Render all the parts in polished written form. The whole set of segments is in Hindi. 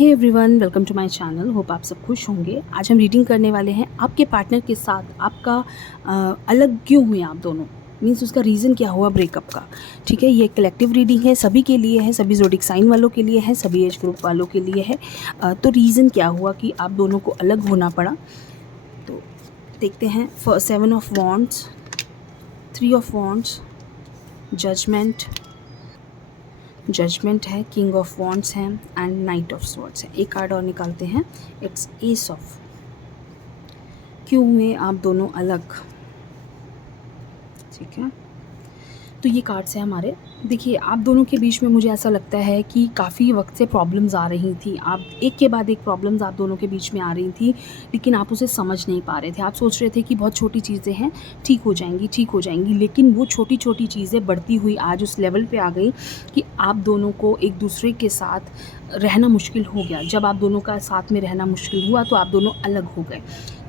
Hey everyone, welcome to my channel. Hope आप सब खुश होंगे। आज हम रीडिंग करने वाले हैं आपके पार्टनर के साथ आपका अलग क्यों हुए आप दोनों, मीन्स उसका रीज़न क्या हुआ ब्रेकअप का। ठीक है, ये कलेक्टिव रीडिंग है, सभी के लिए है, सभी ज़ोडिक साइन वालों के लिए है, सभी एज ग्रुप वालों के लिए है। तो रीज़न क्या हुआ कि आप दोनों को अलग होना पड़ा, तो देखते हैं। 7 of wands, 3 of wands, judgement है, किंग ऑफ वॉन्ड्स है एंड नाइट ऑफ स्वॉर्ड्स है। एक कार्ड और निकालते हैं, इट्स एस ऑफ। क्यों हुए आप दोनों अलग? ठीक है, तो ये कार्ड्स हैं हमारे। देखिए, आप दोनों के बीच में मुझे ऐसा लगता है कि काफ़ी वक्त से प्रॉब्लम्स आ रही थी। आप एक के बाद एक प्रॉब्लम्स आप दोनों के बीच में आ रही थी, लेकिन आप उसे समझ नहीं पा रहे थे। आप सोच रहे थे कि बहुत छोटी चीज़ें हैं, ठीक हो जाएंगी, लेकिन वो छोटी छोटी चीज़ें बढ़ती हुई आज उस लेवल पे आ गई कि आप दोनों को एक दूसरे के साथ रहना मुश्किल हो गया। जब आप दोनों का साथ में रहना मुश्किल हुआ तो आप दोनों अलग हो गए।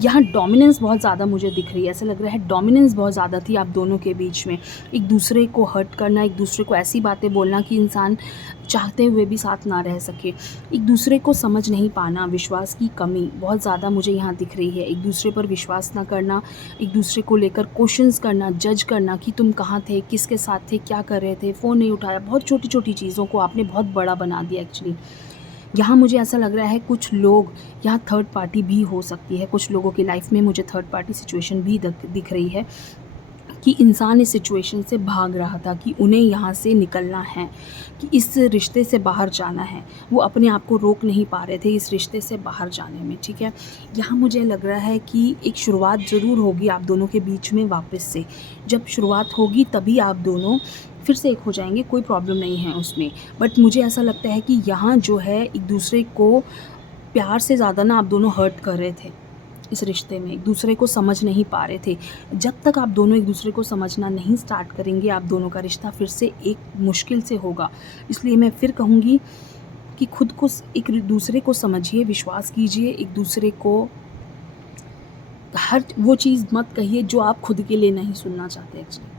यहाँ डोमिनेंस बहुत ज़्यादा मुझे दिख रही है, ऐसा लग रहा है डोमिनेंस बहुत ज़्यादा थी आप दोनों के बीच में। एक दूसरे को हर्ट करना, एक दूसरे को ऐसी बातें बोलना कि इंसान चाहते हुए भी साथ ना रह सके, एक दूसरे को समझ नहीं पाना, विश्वास की कमी बहुत ज़्यादा मुझे यहाँ दिख रही है। एक दूसरे पर विश्वास ना करना, एक दूसरे को लेकर क्वेश्चंस करना, जज करना कि तुम कहाँ थे, किसके साथ थे, क्या कर रहे थे, फ़ोन नहीं उठाया। बहुत छोटी छोटी चीज़ों को आपने बहुत बड़ा बना दिया एक्चुअली। यहाँ मुझे ऐसा लग रहा है कुछ लोग, यहाँ थर्ड पार्टी भी हो सकती है। कुछ लोगों की लाइफ में मुझे थर्ड पार्टी सिचुएशन भी दिख रही है कि इंसान इस सिचुएशन से भाग रहा था, कि उन्हें यहाँ से निकलना है, कि इस रिश्ते से बाहर जाना है। वो अपने आप को रोक नहीं पा रहे थे इस रिश्ते से बाहर जाने में। ठीक है, यहाँ मुझे लग रहा है कि एक शुरुआत ज़रूर होगी आप दोनों के बीच में वापस से। जब शुरुआत होगी तभी आप दोनों फिर से एक हो जाएंगे, कोई प्रॉब्लम नहीं है उसमें। बट मुझे ऐसा लगता है कि यहाँ जो है एक दूसरे को प्यार से ज़्यादा ना आप दोनों हर्ट कर रहे थे इस रिश्ते में, एक दूसरे को समझ नहीं पा रहे थे। जब तक आप दोनों एक दूसरे को समझना नहीं स्टार्ट करेंगे, आप दोनों का रिश्ता फिर से एक मुश्किल से होगा। इसलिए मैं फिर कहूँगी कि खुद को, एक दूसरे को समझिए, विश्वास कीजिए, एक दूसरे को हर वो चीज़ मत कहिए जो आप खुद के लिए नहीं सुनना चाहते। एक्चुअली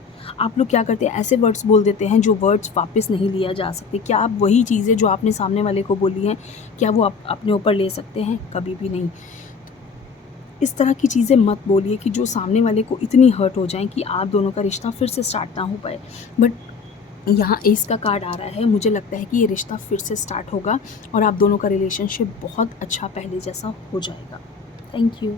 आप लोग क्या करते हैं, ऐसे वर्ड्स बोल देते हैं जो वर्ड्स वापस नहीं लिया जा सकते। क्या आप वही चीज़ें जो आपने सामने वाले को बोली हैं, क्या वो आप अपने ऊपर ले सकते हैं? कभी भी नहीं। इस तरह की चीज़ें मत बोलिए कि जो सामने वाले को इतनी हर्ट हो जाए कि आप दोनों का रिश्ता फिर से स्टार्ट ना हो पाए। बट यहाँ एस का कार्ड आ रहा है, मुझे लगता है कि ये रिश्ता फिर से स्टार्ट होगा और आप दोनों का रिलेशनशिप बहुत अच्छा पहले जैसा हो जाएगा। Thank you.